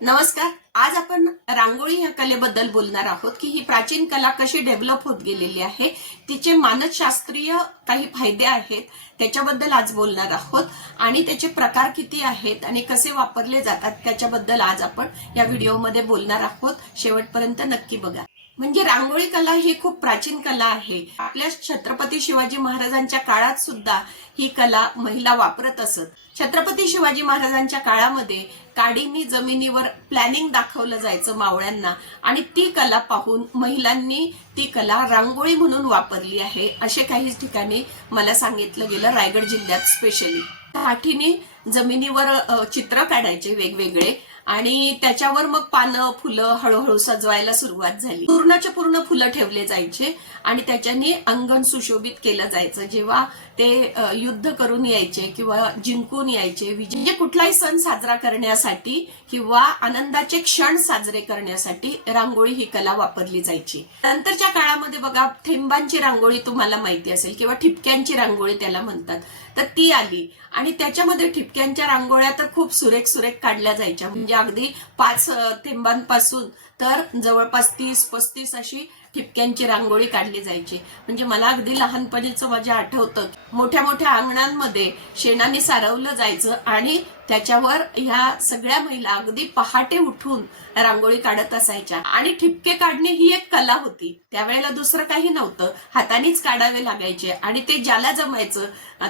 नमस्कार. आज आपण रांगोळी ह्या कलेबद्दल बोलणार आहोत की ही प्राचीन कला कशी डेव्हलप होत गेलेली आहे तिचे मानसशास्त्रीय काही फायदे आहेत त्याच्याबद्दल आज बोलणार आहोत. आणि त्याचे प्रकार किती आहेत आणि कसे वापरले जातात त्याच्याबद्दल आज आपण या व्हिडिओमध्ये बोलणार आहोत. शेवटपर्यंत नक्की बघा. म्हणजे रांगोळी कला ही खूप प्राचीन कला आहे. आपल्या छत्रपती शिवाजी महाराजांच्या काळात सुद्धा ही कला महिला वापरत असत. छत्रपती शिवाजी महाराजांच्या काळामध्ये काडीनी जमिनीवर प्लॅनिंग दाखवलं जायचं मावळ्यांना आणि ती कला पाहून महिलांनी ती कला रांगोळी म्हणून वापरली आहे असे काही ठिकाणी मला सांगितलं गेलं रायगड जिल्ह्यात स्पेशली काठीने जमिनीवर चित्र काढायचे वेगवेगळे. आणि त्याच्यावर मग पानं फुलं हळूहळू सजवायला सुरुवात झाली. पूर्णच्या पूर्ण फुलं ठेवले जायचे आणि त्याच्याने अंगण सुशोभित केलं जायचं. जेव्हा ते युद्ध करून यायचे किंवा जिंकून यायचे विजय म्हणजे कुठलाही सण साजरा करण्यासाठी किंवा आनंदाचे क्षण साजरे करण्यासाठी रांगोळी ही कला वापरली जायची. नंतरच्या काळामध्ये बघा थेंबांची रांगोळी तुम्हाला माहिती असेल किंवा ठिपक्यांची रांगोळी त्याला म्हणतात. तर ती आली आणि त्याच्यामध्ये ठिपक्यांच्या रांगोळ्या तर खूप सुरेख सुरेख काढल्या जायच्या. म्हणजे अगदी पाच थेंबांपासून तर जवळपास तीस पस्तीस अशी ठिपक्यांची रांगोळी काढली जायची. म्हणजे मला अगदी लहानपणीचं माझ्या आठवतं. मोठ्या मोठ्या अंगणांमध्ये शेणाने सारवलं जायचं आणि त्याच्यावर ह्या सगळ्या महिला अगदी पहाटे उठून रांगोळी काढत असायच्या. आणि ठिपके काढणे ही एक कला होती. त्यावेळेला दुसरं काही नव्हतं. हातानेच काढावे लागायचे आणि ते ज्याला जमायचं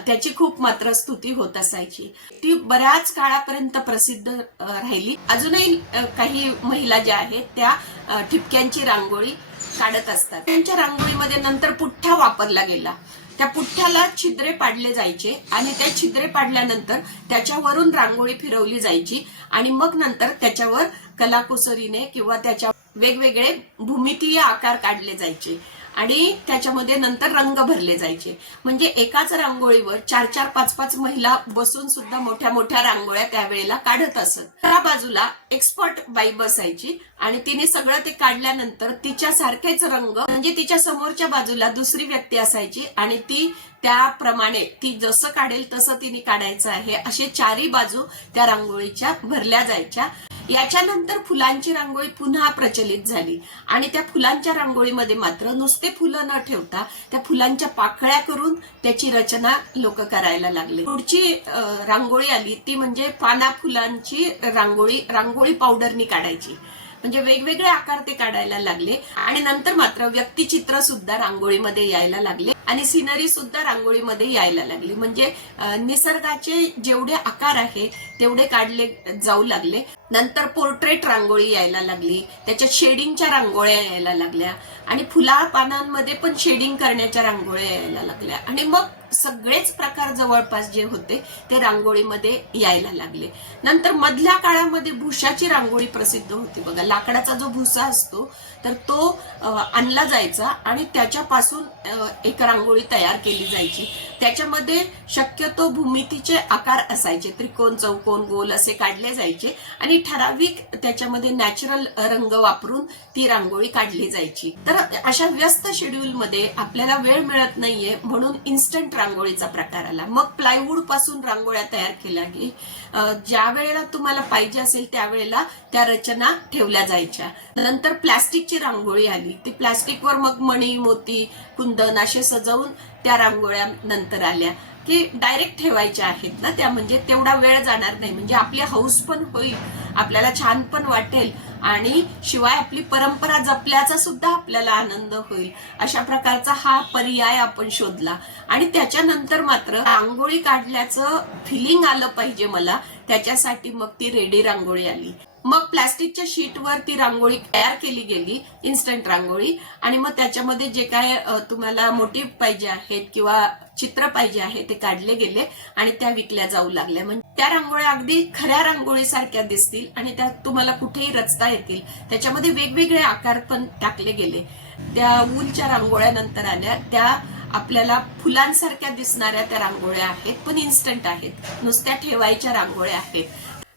त्याची खूप मात्र स्तुती होत असायची. ती बऱ्याच काळापर्यंत प्रसिद्ध राहिली. अजूनही काही महिला ज्या आहेत त्या ठिपक्यांची रांगोळी काढत असतात. त्यांच्या रांगोळीमध्ये नंतर पुठ्ठा वापरला गेला. त्या पुठ्ठ्याला छिद्रे पाडले जायचे आणि त्या छिद्रे पाडल्यानंतर त्याच्यावरून रांगोळी फिरवली जायची आणि मग नंतर त्याच्यावर कलाकुसरीने किंवा त्याच्या वेगवेगळे भूमितीय आकार काढले जायचे. आणि त्याच्यामध्ये नंतर रंग भरले जायचे. म्हणजे एकाच रांगोळीवर चार चार पाच पाच महिला बसून सुद्धा मोठ्या मोठ्या रांगोळ्या त्यावेळेला काढत असत. त्या बाजूला एक्सपर्ट बाई बसायची आणि तिने सगळं ते काढल्यानंतर तिच्या सारखेच रंग म्हणजे तिच्या समोरच्या बाजूला दुसरी व्यक्ती असायची आणि ती त्याप्रमाणे ती जसं काढेल तसं तिने काढायचं आहे. असे चारी बाजू त्या रांगोळीच्या भरल्या जायच्या. याच्यानंतर फुलांची रांगोळी पुन्हा प्रचलित झाली. आणि त्या फुलांच्या रांगोळीमध्ये मात्र नुसते फुलं न ठेवता त्या फुलांच्या पाकळ्या करून त्याची रचना लोक करायला लागले. पुढची रांगोळी आली ती म्हणजे पाना फुलांची रांगोळी रांगोळी पावडरनी काढायची. म्हणजे वेगवेगळे आकार ते काढायला लागले. आणि नंतर मात्र व्यक्तिचित्र सुद्धा रांगोळीमध्ये यायला लागले. आणि सिनरी सुद्धा रांगोळीमध्ये यायला लागली. म्हणजे निसर्गाचे जेवढे आकार आहे तेवढे काढले जाऊ लागले. नंतर पोर्ट्रेट रांगोळी यायला लागली. त्याच्यात शेडिंगच्या रांगोळ्या यायला लागल्या. आणि फुला पानांमध्ये पण शेडिंग करण्याच्या रांगोळ्या यायला लागल्या. आणि मग सगळेच प्रकार जवळपास जे होते ते रांगोळीमध्ये यायला लागले. नंतर मधल्या काळामध्ये भुशाची रांगोळी प्रसिद्ध होती. बघा लाकडाचा जो भुसा असतो तर तो आणला जायचा आणि त्याच्यापासून एक रांगोळी तयार केली जायची. त्याच्यामध्ये शक्यतो भूमितीचे आकार असायचे. त्रिकोण चौकोन गोल असे काढले जायचे आणि ठराविक त्याच्यामध्ये नॅचरल रंग वापरून ती रांगोळी काढली जायची. तर अशा व्यस्त शेड्यूलमध्ये आपल्याला वेळ मिळत नाहीये म्हणून इन्स्टंट रांगोळीचा प्रकार आला. मग प्लायवूडपासून रांगोळ्या तयार केल्या की ज्या वेळेला तुम्हाला पाहिजे असेल त्यावेळेला त्या रचना ठेवल्या जायच्या. नंतर प्लास्टिकची रांगोळी आली. ती प्लास्टिकवर मग मणी मोती कुंदन असे सजवून त्या रांगोळ्या नंतर आल्या. की डायरेक्ट ठेवायच्या आहेत ना त्या म्हणजे तेवढा वेळ जाणार नाही. म्हणजे आपली हौस पण होईल आपल्याला छान पण वाटेल आणि शिवाय आपली परंपरा जपल्याचा सुद्धा आपल्याला आनंद होईल. अशा प्रकारचा हा पर्याय आपण शोधला. आणि त्याच्यानंतर मात्र रांगोळी काढल्याचं फिलिंग आलं पाहिजे मला. त्याच्यासाठी मग ती रेडी रांगोळी आली. मग प्लास्टिकच्या शीटवर ती रांगोळी तयार केली गेली इन्स्टंट रांगोळी. आणि मग त्याच्यामध्ये जे काय तुम्हाला मोटिव्ह पाहिजे आहेत किंवा चित्र पाहिजे आहे ते काढले गेले आणि त्या विकल्या जाऊ लागल्या. म्हणजे त्या रांगोळ्या अगदी खऱ्या रांगोळीसारख्या दिसतील आणि त्या तुम्हाला कुठेही रचता येतील. त्याच्यामध्ये वेगवेगळे आकार पण टाकले गेले. त्या ऊलच्या रांगोळ्या नंतर आल्या. त्या आपल्याला फुलांसारख्या दिसणाऱ्या त्या रांगोळ्या आहेत पण इन्स्टंट आहेत. नुसत्या ठेवायच्या रांगोळ्या आहेत.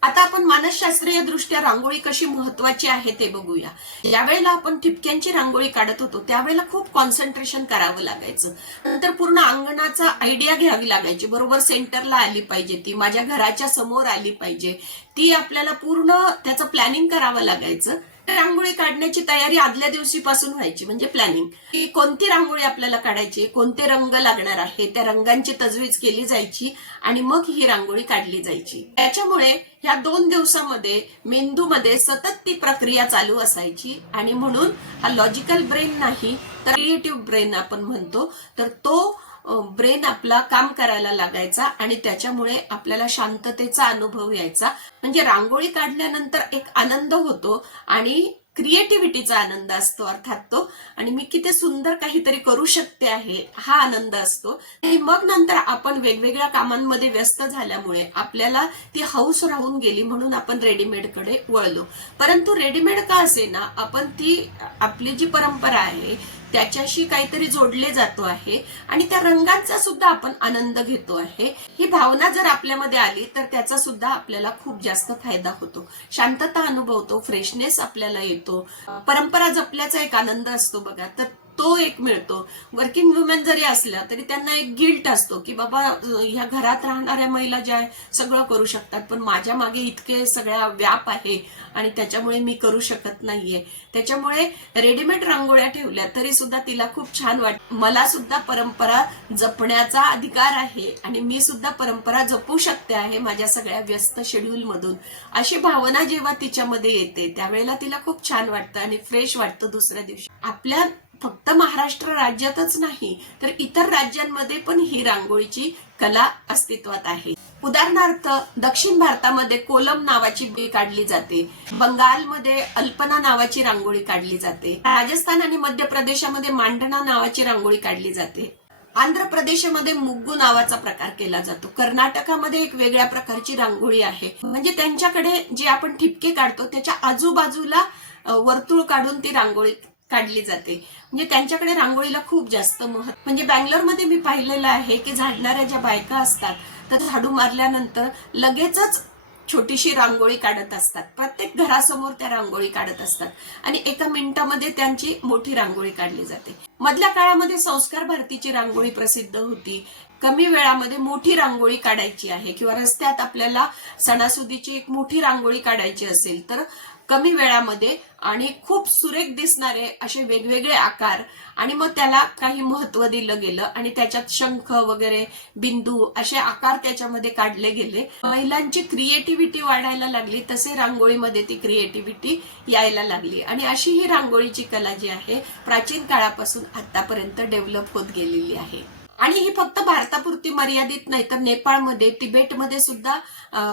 आता आपण मानसशास्त्रीय दृष्ट्या रांगोळी कशी महत्वाची आहे ते बघूया. ज्यावेळेला आपण ठिपक्यांची रांगोळी काढत होतो त्यावेळेला खूप कॉन्सन्ट्रेशन करावं लागायचं. नंतर पूर्ण अंगणाचा आयडिया घ्यावी लागायची. बरोबर सेंटरला आली पाहिजे ती माझ्या घराच्या समोर आली पाहिजे. ती आपल्याला पूर्ण त्याचं प्लॅनिंग करावं लागायचं. रांगोळी काढण्याची तयारी आदल्या दिवशीपासून व्हायची म्हणजे प्लॅनिंग की कोणती रांगोळी आपल्याला काढायची कोणते रंग लागणार आहे त्या रंगांची तजवीज केली जायची आणि मग ही रांगोळी काढली जायची. त्याच्यामुळे ह्या दोन दिवसामध्ये मेंदूमध्ये सतत ती प्रक्रिया चालू असायची आणि म्हणून हा लॉजिकल ब्रेन नाही तर क्रिएटिव्ह ब्रेन आपण म्हणतो तर तो ब्रेन आपला काम करायला लागायचा आणि त्याच्यामुळे आपल्याला शांततेचा अनुभव यायचा. म्हणजे रांगोळी काढल्यानंतर एक आनंद होतो आणि क्रिएटिव्हिटीचा आनंद असतो अर्थात तो. आणि मी किती सुंदर काहीतरी करू शकते आहे हा आनंद असतो. आणि मग नंतर आपण वेगवेगळ्या कामांमध्ये व्यस्त झाल्यामुळे आपल्याला ती हौस राहून गेली म्हणून आपण रेडीमेडकडे वळलो. परंतु रेडीमेड का असे ना आपण ती आपली जी परंपरा आहे त्याच्याशी काहीतरी जोडले जातो आहे आणि त्या रंगांचा सुद्धा आपण आनंद घेतो आहे. ही भावना जर आपल्यामध्ये आली तर त्याचा सुद्धा आपल्याला खूप जास्त फायदा होतो. शांतता अनुभवतो फ्रेशनेस आपल्याला येतो. परंपरा जपल्याचा एक आनंद असतो बघा. तर तो एक मिळतो. वर्किंग वुमेन जरी असल्या तरी त्यांना एक गिल्ट असतो की बाबा ह्या घरात राहणाऱ्या महिला ज्या सगळं करू शकतात. पण माझ्या मागे इतके सगळ्या व्याप आहे आणि त्याच्यामुळे मी करू शकत नाहीये. त्याच्यामुळे रेडीमेड रांगोळ्या ठेवल्या तरी सुद्धा तिला खूप छान वाट मला सुद्धा परंपरा जपण्याचा अधिकार आहे आणि मी सुद्धा परंपरा जपू शकते आहे माझ्या सगळ्या व्यस्त शेड्यूल मधून. अशी भावना जेव्हा तिच्यामध्ये येते त्यावेळेला तिला खूप छान वाटतं आणि फ्रेश वाटतं दुसऱ्या दिवशी. आपल्या फक्त महाराष्ट्र राज्यातच नाही तर इतर राज्यांमध्ये पण ही रांगोळीची कला अस्तित्वात आहे. उदाहरणार्थ दक्षिण भारतामध्ये कोलम नावाची बी काढली जाते. बंगालमध्ये अल्पना नावाची रांगोळी काढली जाते. राजस्थान आणि मध्य प्रदेशामध्ये मांडणा नावाची रांगोळी काढली जाते. आंध्र प्रदेशमध्ये मुग्गू नावाचा प्रकार केला जातो. कर्नाटकामध्ये एक वेगळ्या प्रकारची रांगोळी आहे. म्हणजे त्यांच्याकडे जे आपण ठिपके काढतो त्याच्या आजूबाजूला वर्तुळ काढून ती रांगोळी काढली जाते. म्हणजे त्यांच्याकडे रांगोळीला खूप जास्त महत्त्व म्हणजे बँगलोरमध्ये मी पाहिलेलं आहे की झाडणाऱ्या ज्या बायका असतात तर झाडू मारल्यानंतर लगेचच छोटीशी रांगोळी काढत असतात. प्रत्येक घरासमोर त्या रांगोळी काढत असतात आणि एका मिनिटामध्ये त्यांची मोठी रांगोळी काढली जाते. मधल्या काळामध्ये संस्कार भारतीची रांगोळी प्रसिद्ध होती. कमी वेळामध्ये मोठी रांगोळी काढायची आहे किंवा रस्त्यात आपल्याला सणासुदीची एक मोठी रांगोळी काढायची असेल तर कमी वेळामध्ये आणि खूप सुरेख दिसणारे असे वेगवेगळे आकार. आणि मग त्याला काही महत्त्व दिलं गेलं आणि त्याच्यात शंख वगैरे बिंदू असे आकार त्याच्यामध्ये काढले गेले. महिलांची क्रिएटिव्हिटी वाढायला लागली तसे रांगोळीमध्ये ती क्रिएटिव्हिटी यायला लागली. आणि अशी ही रांगोळीची कला जी आहे प्राचीन काळापासून आतापर्यंत डेव्हलप होत गेलेली आहे. आणि ही फक्त भारतापुरती मर्यादित नाही तर नेपाळमध्ये तिबेटमध्ये सुद्धा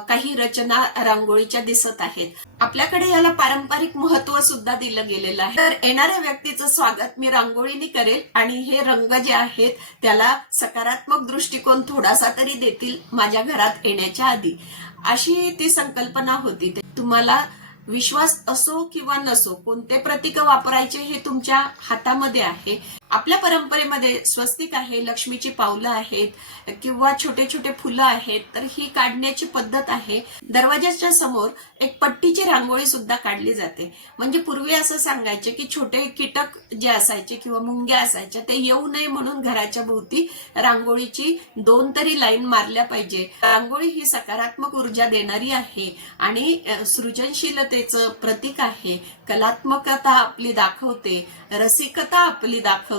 काही रचना रांगोळीच्या दिसत आहेत. आपल्याकडे याला पारंपरिक महत्त्व सुद्धा दिलं गेलेलं आहे. तर येणाऱ्या व्यक्तीचं स्वागत मी रांगोळीने करेल आणि हे रंग जे आहेत त्याला सकारात्मक दृष्टिकोन थोडासा तरी देतील माझ्या घरात येण्याच्या आधी. अशी ती संकल्पना होती. तुम्हाला विश्वास असो किंवा नसो कोणते प्रतीक वापरायचे हे तुमच्या हातामध्ये आहे. आपल्या परंपरेमध्ये स्वस्तिक आहे लक्ष्मीची पावलं आहेत किंवा छोटे छोटे फुलं आहेत तर ही काढण्याची पद्धत आहे. दरवाजाच्या समोर एक पट्टीची रांगोळी सुद्धा काढली जाते. म्हणजे पूर्वी असं सांगायचे की छोटे कीटक जे असायचे किंवा मुंग्या असायच्या ते येऊ नये म्हणून घराच्या भोवती रांगोळीची दोन तरी लाईन मारल्या पाहिजे. रांगोळी ही सकारात्मक ऊर्जा देणारी आहे आणि सृजनशीलतेचं प्रतीक आहे. कलात्मकता आपली दाखवते रसिकता आपली दाखवते.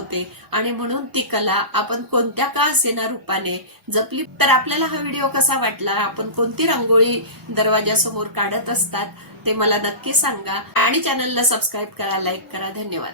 आणि म्हणून ती कला आपण कोणत्या का असेना रूपाने जपली? तर आपल्याला हा व्हिडिओ कसा वाटला? आपण कोणती रांगोळी दरवाजासमोर काढत असतात? ते मला नक्की सांगा. आणि चॅनलला सबस्क्राईब करा लाईक करा. धन्यवाद.